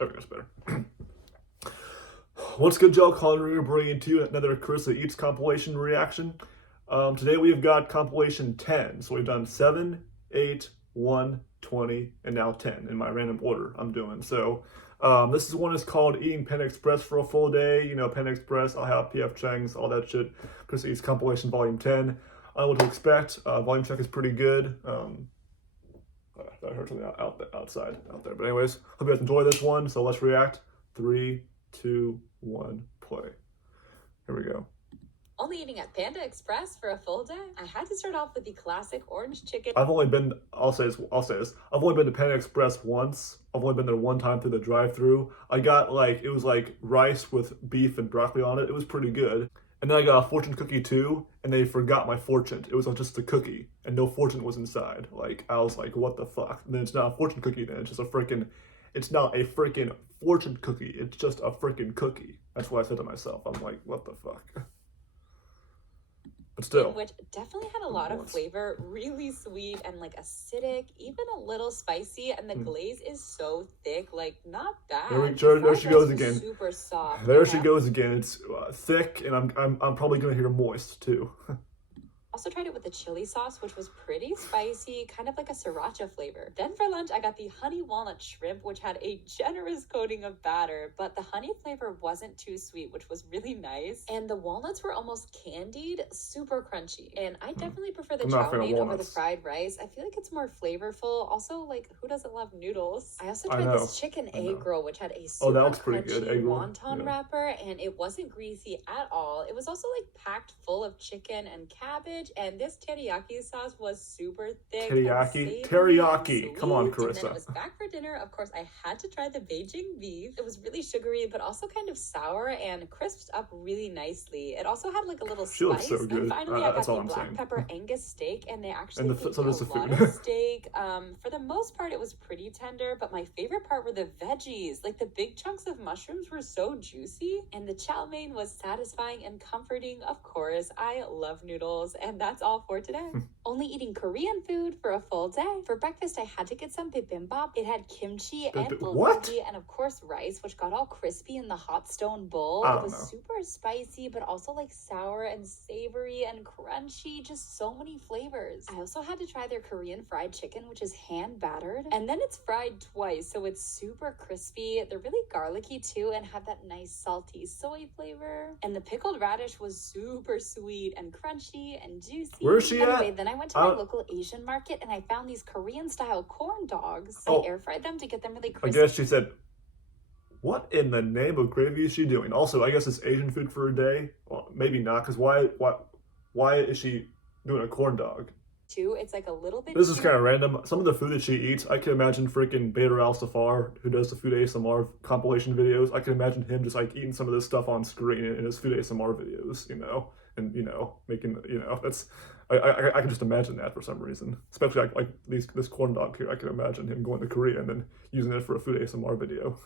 There we go, it's better. What's good, y'all? Colin here, bringing to you another KarissaEats Compilation reaction. Today we've got compilation 10. So we've done 7, 8, 1, 20, and now 10 in my random order I'm doing. So this one is called Eating Panda Express for a Full Day. You know, Panda Express, I'll have PF Chang's, all that shit. KarissaEats Compilation Volume 10. I know what to expect. Volume check is pretty good. I heard something outside there. But anyways, hope you guys enjoy this one. So let's react. 3, 2, 1, play. Here we go. Only eating at Panda Express for a full day? I had to start off with the classic orange chicken. I'll say this. I've only been to Panda Express once. I've only been there one time through the drive-thru. I got it was like rice with beef and broccoli on it. It was pretty good. And then I got a fortune cookie too, and they forgot my fortune. It was just a cookie, and no fortune was inside. I was like, what the fuck? And then it's not a fortune cookie then, it's not a freaking fortune cookie. It's just a freaking cookie. That's what I said to myself. I'm like, what the fuck? But still. Which definitely had a lot of flavor, really sweet and acidic, even a little spicy, and the glaze is so thick, not bad. There she goes again. Super soft. There she goes again. It's thick, and I'm probably gonna hear moist too. Also tried it with the chili sauce, which was pretty spicy, kind of like a sriracha flavor. Then for lunch, I got the honey walnut shrimp, which had a generous coating of batter, but the honey flavor wasn't too sweet, which was really nice. And the walnuts were almost candied, super crunchy. And I definitely prefer the chow mein over the fried rice. I feel like it's more flavorful. Also, who doesn't love noodles? I also tried this chicken egg roll, which had a super crunchy wonton wrapper, and it wasn't greasy at all. It was also packed full of chicken and cabbage. And this teriyaki sauce was super thick. Teriyaki. Come on, Karissa. And then it was back for dinner. Of course, I had to try the Beijing beef. It was really sugary, but also kind of sour and crisped up really nicely. It also had a little spice. So good. And finally, I got the black pepper Angus steak, and they actually gave me a lot of steak. For the most part, it was pretty tender, but my favorite part were the veggies. The big chunks of mushrooms were so juicy, and the chow mein was satisfying and comforting. Of course, I love noodles. And that's all for today. Only eating Korean food for a full day. For breakfast, I had to get some bibimbap. It had kimchi and bulgogi and of course rice, which got all crispy in the hot stone bowl. It was super spicy, but also sour and savory and crunchy. Just so many flavors. I also had to try their Korean fried chicken, which is hand battered. And then it's fried twice, so it's super crispy. They're really garlicky too and have that nice salty soy flavor. And the pickled radish was super sweet and crunchy and juicy. Where is she anyway, at? Then I went to my local Asian market and I found these Korean style corn dogs. I air fried them to get them really crispy. I guess she said, what in the name of gravy is she doing? Also, I guess it's Asian food for a day. Well, maybe not, because why is she doing a corn dog? It's a little bit. This is kind of random. Some of the food that she eats, I can imagine freaking Bader Al Safar, who does the food ASMR compilation videos. I can imagine him just eating some of this stuff on screen in his food ASMR videos, and making that's I can just imagine that for some reason. Especially this corn dog here, I can imagine him going to Korea and then using it for a food ASMR video.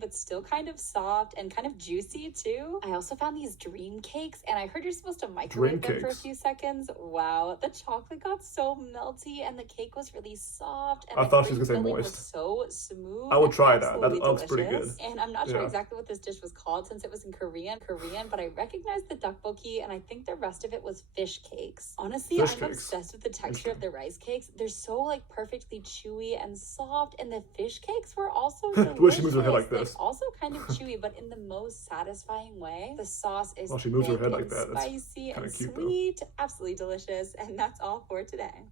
But still kind of soft and kind of juicy too. I also found these dream cakes, and I heard you're supposed to microwave them for a few seconds. Wow, the chocolate got so melty and the cake was really soft, and I thought she was gonna say moist. Was so smooth. I would try that. That looks pretty good. And I'm not sure exactly what this dish was called since it was in Korean, but I recognized the tteokbokki, and I think the rest of it was fish cakes. Honestly, I'm obsessed with the texture of the rice cakes. They're so perfectly chewy and soft, and the fish cakes were also delicious. The way she moves her head like this. Also kind of chewy, but in the most satisfying way. The sauce is she moves her head like that. Spicy and sweet. Absolutely delicious. And that's all for today.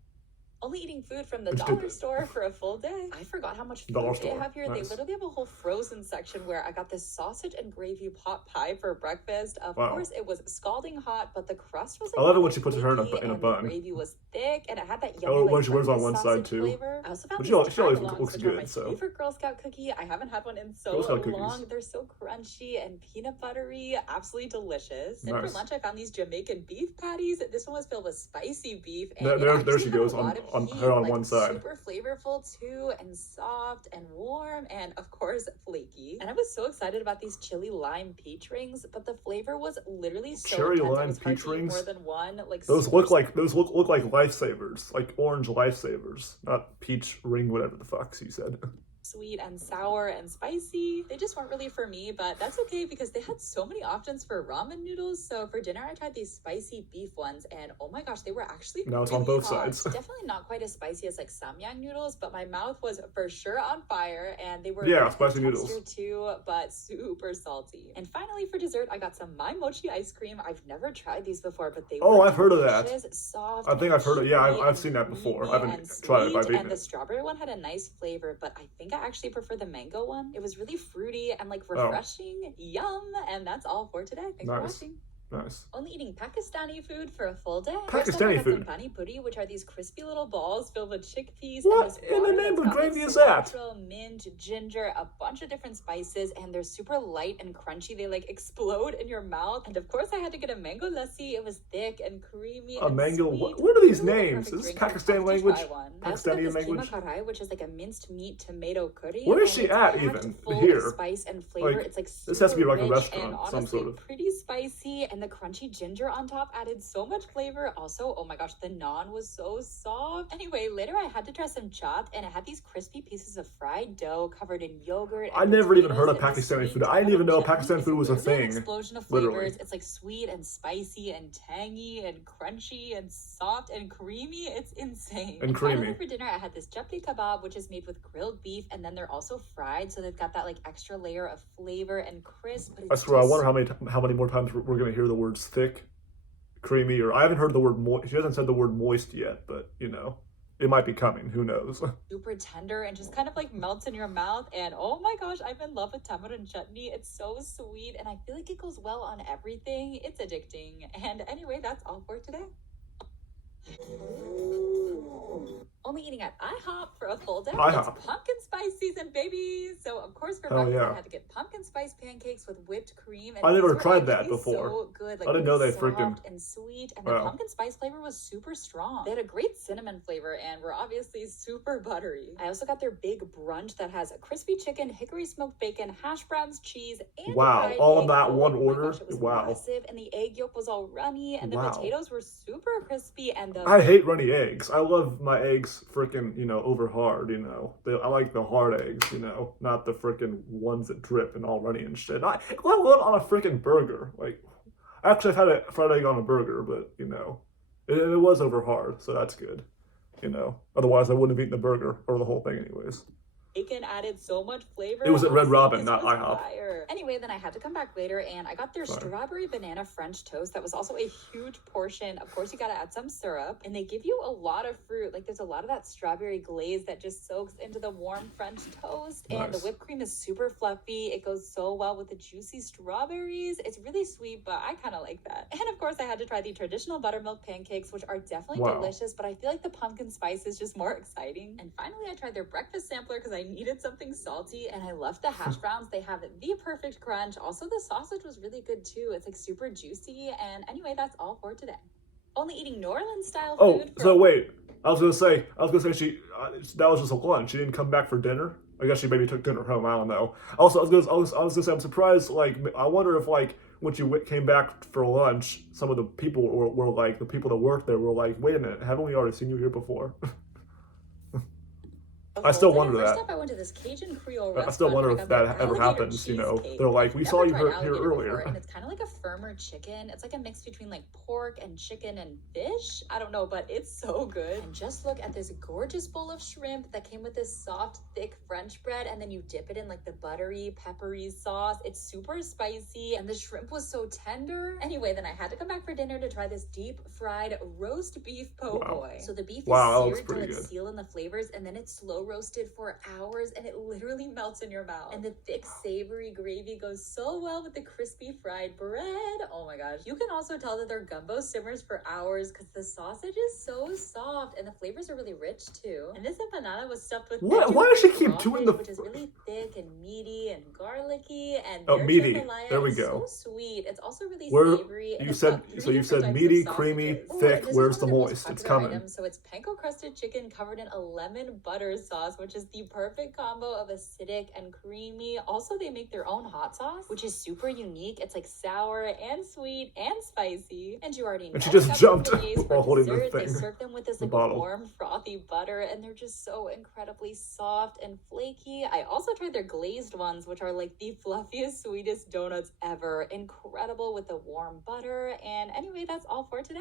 Only eating food from the dollar store for a full day. I forgot how much food they have here. Nice. They literally have a whole frozen section where I got this sausage and gravy pot pie for breakfast. Of course, it was scalding hot, but the crust was I love it when she puts her in a bun. The gravy was thick, and it had that yummy when she wears on one side too. Flavor. I also found she always looks good. My favorite Girl Scout cookie. I haven't had one in so long. They're so crunchy and peanut buttery. Absolutely delicious. Then for lunch, I found these Jamaican beef patties. This one was filled with spicy beef. And there she goes on her on one side. Super flavorful too, and soft and warm, and of course flaky. And I was so excited about these chili lime peach rings, but the flavor was literally so cherry intense. lime peach rings. More than one. Those look like lifesavers, like orange lifesavers, not peach ring, whatever the fuck you said. sweet and sour and spicy. They just weren't really for me, but that's okay because they had so many options for ramen noodles. So for dinner, I tried these spicy beef ones, and oh my gosh, they were actually now it's on both sides. Definitely not quite as spicy as like samyang noodles, but my mouth was for sure on fire, and they were spicy noodles too, but super salty. And finally, for dessert, I got some my mochi ice cream. I've never tried these before, but they were I've heard of that. Soft. I think I've heard it. Yeah, I've seen that before. I haven't tried it, but I've eaten it. And the strawberry one had a nice flavor, but I think I actually prefer the mango one. It was really fruity and like refreshing. Yum! And that's all for today. Thanks for watching. Nice. Only eating Pakistani food for a full day. Pakistani food. Some pani puri, which are these crispy little balls filled with chickpeas. What in the name of gravy is that? Mint, ginger, a bunch of different spices, and they're super light and crunchy. They like explode in your mouth. And of course, I had to get a mango lassi. It was thick and creamy. A mango. What are these names? Is this Pakistani language? Pakistani language. Keema karai, which is like a minced meat tomato curry. Where is she at even? Here. Spice and flavor. It's like this has to be like a restaurant, and some sort of. Pretty spicy, and the crunchy ginger on top added so much flavor. Also, oh my gosh, the naan was so soft. Anyway, later I had to try some chaat, and it had these crispy pieces of fried dough covered in yogurt. I never even heard of Pakistani food. I didn't even know Pakistani food was a thing. An explosion of flavors. It's like sweet and spicy and tangy and crunchy and soft and creamy. It's insane. And creamy. Finally, for dinner, I had this chapli kebab, which is made with grilled beef, and then they're also fried, so they've got that like extra layer of flavor and crisp. I swear, I wonder how many more times we're gonna hear the words thick, creamy, or I haven't heard the word moist. She hasn't said the word moist yet, but you know, it might be coming. Who knows? Super tender and just kind of like melts in your mouth. And oh my gosh, I'm in love with tamarind chutney. It's so sweet, and I feel like it goes well on everything. It's addicting. And anyway, that's all for today. Only eating at IHOP for a full day. IHOP. It's pumpkin spice season, baby. So of course for breakfast I had to get pumpkin spice pancakes with whipped cream. And I never tried that before. So good. Like, I didn't know they freaking and sweet, and the pumpkin spice flavor was super strong. They had a great cinnamon flavor and were obviously super buttery. I also got their big brunch that has a crispy chicken, hickory smoked bacon, hash browns, cheese, and all of that one order. Gosh, it was massive, and the egg yolk was all runny, and the potatoes were super crispy. And I hate runny eggs. I love my eggs freaking, you know, over hard, you know. I like the hard eggs, you know, not the freaking ones that drip and all runny and shit. Let alone on a freaking burger. Like, actually, I've had a fried egg on a burger, but, you know, it was over hard, so that's good, you know. Otherwise, I wouldn't have eaten the burger or the whole thing anyways. Bacon added so much flavor. It was at Red Robin, not IHOP. Anyway, then I had to come back later, and I got their strawberry banana French toast. That was also a huge portion. Of course, you gotta add some syrup, and they give you a lot of fruit. Like, there's a lot of that strawberry glaze that just soaks into the warm French toast. And the whipped cream is super fluffy. It goes so well with the juicy strawberries. It's really sweet, but I kind of like that. And of course, I had to try the traditional buttermilk pancakes, which are definitely delicious, but I feel like the pumpkin spice is just more exciting. And finally, I tried their breakfast sampler because I needed something salty, and I love the hash browns. They have the perfect crunch. Also, the sausage was really good too. It's like super juicy. And anyway, that's all for today. Only eating New Orleans style food. So wait, I was gonna say she that was just a lunch. She didn't come back for dinner. I guess she maybe took dinner home. I don't know. Also, I was gonna say I'm surprised. Like, I wonder if like when you came back for lunch, some of the people were like, the people that worked there were like, wait a minute, haven't we already seen you here before? I still wonder that. First up, I went to this Cajun Creole restaurant. I still wonder if that ever happens, you know. They're like, we saw you here earlier. And it's kind of like a firmer chicken. It's like a mix between like pork and chicken and fish. I don't know, but it's so good. And just look at this gorgeous bowl of shrimp that came with this soft, thick French bread, and then you dip it in like the buttery, peppery sauce. It's super spicy, and the shrimp was so tender. Anyway, then I had to come back for dinner to try this deep fried roast beef po' boy. So the beef is seared to like seal in the flavors, and then it's slow roasted for hours, and it literally melts in your mouth. And the thick savory gravy goes so well with the crispy fried bread. Oh my gosh. You can also tell that their gumbo simmers for hours because the sausage is so soft, and the flavors are really rich too. And this empanada was stuffed with why does she keep doing the, which is really thick and meaty and garlicky, and meaty. There we go. So sweet. It's also really savory. You said meaty, creamy, thick. Where's the moist? It's coming. So it's panko crusted chicken covered in a lemon butter sauce. sauce, which is the perfect combo of acidic and creamy. Also, they make their own hot sauce, which is super unique. It's like sour and sweet and spicy. And you already know. And she just jumped while holding the dessert, thing. they serve them with this like warm, frothy butter, and they're just so incredibly soft and flaky. I also tried their glazed ones, which are like the fluffiest, sweetest donuts ever. Incredible with the warm butter. And anyway, that's all for today.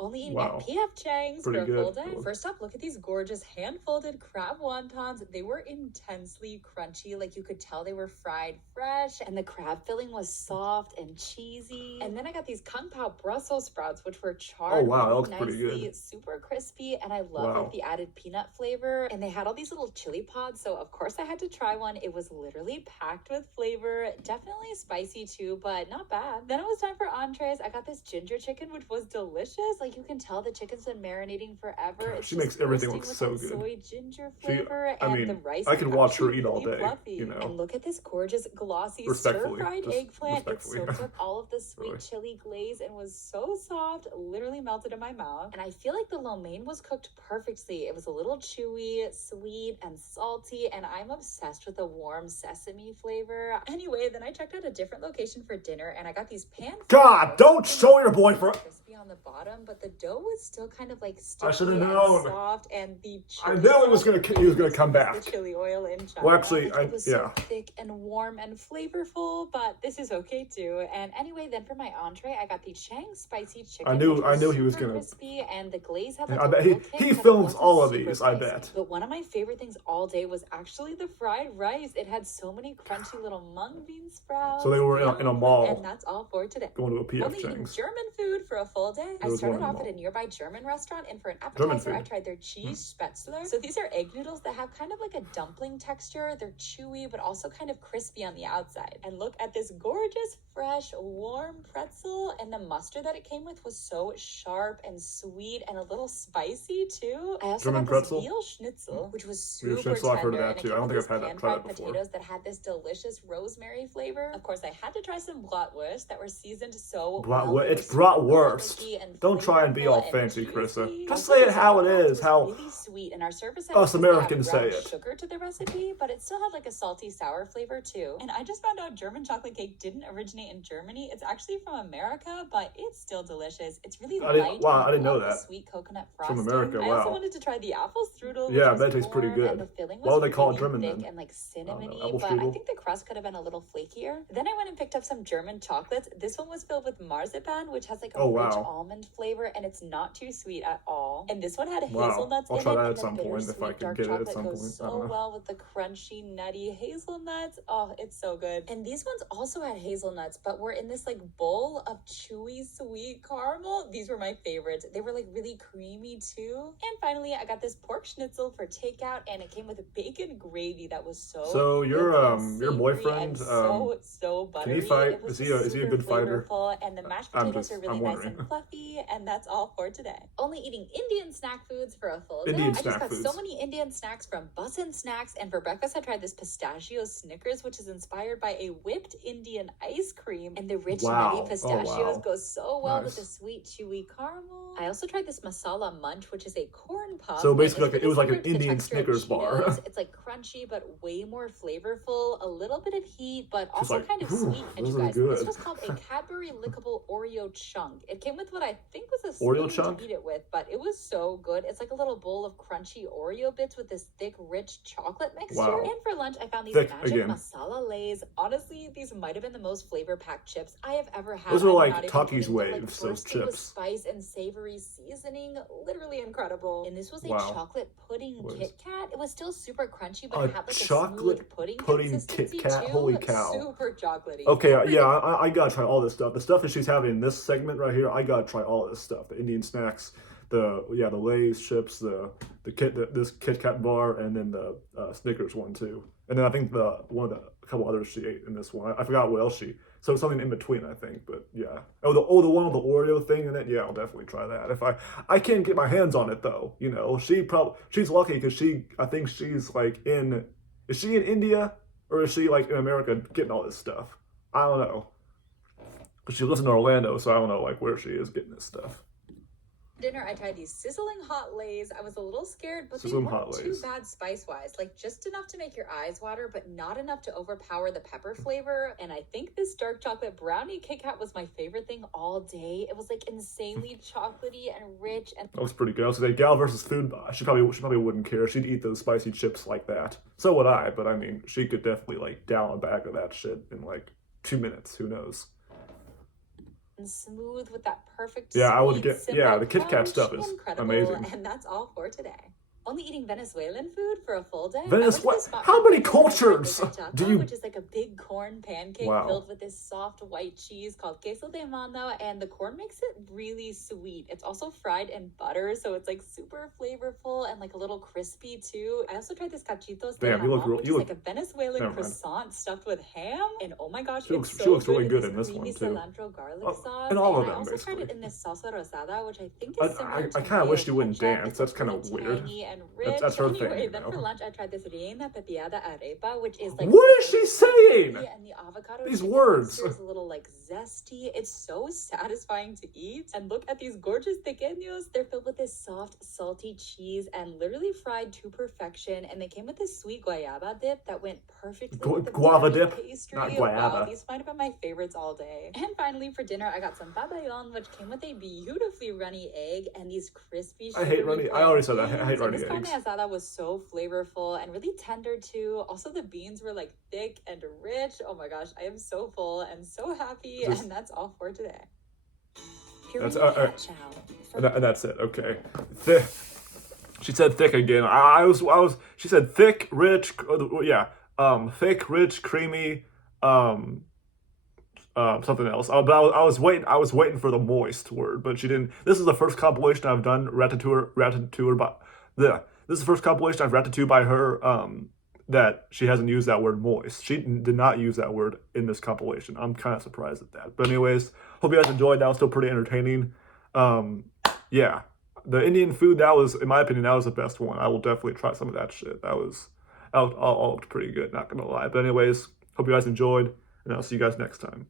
Only eating at PF Chang's for a full day. First up, look at these gorgeous hand-folded crab wontons. They were intensely crunchy. Like, you could tell they were fried fresh, and the crab filling was soft and cheesy. And then I got these Kung Pao Brussels sprouts, which were charred that looks nicely, pretty good. super crispy, and I love like the added peanut flavor. And they had all these little chili pods, so of course I had to try one. It was literally packed with flavor. Definitely spicy too, but not bad. Then it was time for entrees. I got this ginger chicken, which was delicious. Like, you can tell the chicken's been marinating forever. She makes everything look so good. Soy ginger flavor, and the rice. I can watch her eat all day. Fluffy. You know. And look at this gorgeous glossy stir-fried eggplant. It soaked up all of the sweet chili glaze and was so soft, literally melted in my mouth. And I feel like the lo mein was cooked perfectly. It was a little chewy, sweet, and salty, and I'm obsessed with the warm sesame flavor. Anyway, then I checked out a different location for dinner, and I got these pan. God, don't show your boyfriend. Crispy on the bottom, but the dough was still kind of like sticky I should have and known. soft, and the I knew he was gonna come back. The chili oil in China. Well, actually, it was so thick and warm and flavorful, but this is okay too. And anyway, then for my entree, I got the Chang spicy chicken. I knew he was gonna. Crispy, and the glaze had like I bet he films all of these. I bet. But one of my favorite things all day was actually the fried rice. It had so many crunchy little mung bean sprouts. So they were in a mall. And that's all for today. Going to a PF Only Chang's. German food for a full day. I started off at a nearby German restaurant, and for an appetizer, I tried their cheese spätzle. So these are egg noodles that have kind of like a dumpling texture. They're chewy, but also kind of crispy on the outside. And look at this gorgeous, fresh, warm pretzel. And the mustard that it came with was so sharp and sweet and a little spicy too. I also got this veal schnitzel, which was super tender. I've heard of that too. I don't think I've had that. Tried that before. Potatoes that had this delicious rosemary flavor. Of course, I had to try some bratwurst that were seasoned so well. It's bratwurst. Don't try and be all fancy, Karissa. Just say it how it is. How really sweet, and our service us Americans say it. Sugar to the recipe, but it still had like a salty sour flavor too. And I just found out German chocolate cake didn't originate in Germany. It's actually from America, but it's still delicious. It's really light. Wow, I didn't know that. Sweet coconut frosting. From America, wow. I also wanted to try the apple strudel. Yeah, that tastes pretty good. Why do they call it German then? And like cinnamony, but I think the crust could have been a little flakier. Then I went and picked up some German chocolates. This one was filled with marzipan, which has like a rich almond flavor, and it's not too sweet at all. And this one had hazelnuts in it. I'll try that at some point if I can get it at some point. Goes so well with the crunchy, nutty hazelnuts. Oh, it's so good. And these ones also had hazelnuts, but were in this like bowl of chewy, sweet caramel. These were my favorites. They were like really creamy too. And finally, I got this pork schnitzel for takeout, and it came with a bacon gravy that was so your boyfriend so buttery. Can he fight? Is he a good fighter? And the mashed potatoes are really nice and fluffy. And that's all for today. Only eating Indian snack foods for a full day. I just got so many Indian snacks from Bussin' Snacks, and for breakfast I tried this pistachio Snickers, which is inspired by a whipped Indian ice cream, and the rich nutty pistachios go so well with the sweet chewy caramel. I also tried this masala munch, which is a corn puff. So basically, it was like an Indian Snickers bar. It's like crunchy but way more flavorful, a little bit of heat, but also kind of sweet. And you guys, this was called a Cadbury lickable Oreo chunk. It came with what I think was a Oreo spoon chunk to eat it with, but it was so good. It's like a little bowl of crunchy Oreo bits with this thick, rich chocolate mixture. Wow. And for lunch, I found these magic masala lays. Honestly, these might have been the most flavor-packed chips I have ever had. Those are like Takis waves, those chips. With spice and savory seasoning, literally incredible. And this was a chocolate pudding Kit Kat. It was still super crunchy, but it had like a smooth pudding Kit Kat. Too. Holy cow! Super chocolatey. Okay, yeah, I gotta try all this stuff. The stuff that she's having in this segment right here, I gotta try all this stuff. The Indian snacks, the Lay's chips, this Kit Kat bar, and then the Snickers one too. And then I think a couple others she ate in this one. I forgot what else she. So something in between, I think. But yeah. The one with the Oreo thing in it. Yeah, I'll definitely try that. If I can't get my hands on it though. You know, she's lucky because I think she's like is she in India or is she like in America getting all this stuff? I don't know. But she lives in Orlando, so I don't know like where she is getting this stuff. Dinner, I tried these sizzling hot lays. I was a little scared, but Sizzling they weren't hot too lays. bad spice-wise. Like, just enough to make your eyes water, but not enough to overpower the pepper flavor. And I think this dark chocolate brownie Kit Kat was my favorite thing all day. It was like insanely chocolatey and rich. And that was pretty good. So the gal versus food, she probably wouldn't care. She'd eat those spicy chips like that. So would I, but I mean, she could definitely like down a bag of that shit in like 2 minutes. Who knows? And smooth with that perfect I would get the Kit Kat stuff is incredible. amazing. And that's all for today. Only eating Venezuelan food for a full day. How many cultures do you? Which is like a big corn pancake filled with this soft white cheese called queso de mano, and the corn makes it really sweet. It's also fried in butter, so it's like super flavorful and like a little crispy too. I also tried this cachitos de jamon, which is like a Venezuelan croissant stuffed with ham, and oh my gosh, she looks really good in this one too. Cilantro garlic sauce, and all of them. I also basically. tried it in this salsa rosada, which I think is similar to I kind of wish you wouldn't ketchup. dance. That's kind of weird. And rich. That's her anyway, thing. Then for lunch, I tried this reina pepiada arepa, which is like what is she saying? And the avocado These words. Is a little like zesty. It's so satisfying to eat. And look at these gorgeous pequeños. They're filled with this soft, salty cheese and literally fried to perfection. And they came with this sweet guayaba dip that went perfectly with the guava dip, pastry. not guayaba. Wow, these might have been my favorites all day. And finally, for dinner, I got some pabellón, which came with a beautifully runny egg and these crispy. I hate runny. I already said that. I hate runny eggs. This carne asada was so flavorful and really tender too. Also, the beans were like thick and rich. Oh my gosh, I am so full and so happy. And that's all for today. And that's it. Okay. Thick. She said thick again. She said thick, rich. Thick, rich, creamy. Something else. But I was waiting for the moist word, but she didn't. This is the first compilation I've done ratatouille by. This is the first compilation I've ratatouille by her. That she hasn't used that word moist. She did not use that word in this compilation. I'm kind of surprised at that. But anyways, hope you guys enjoyed. That was still pretty entertaining. Yeah, the Indian food, that was, in my opinion, that was the best one. I will definitely try some of that shit. That all looked pretty good, not gonna lie. But anyways, hope you guys enjoyed, and I'll see you guys next time.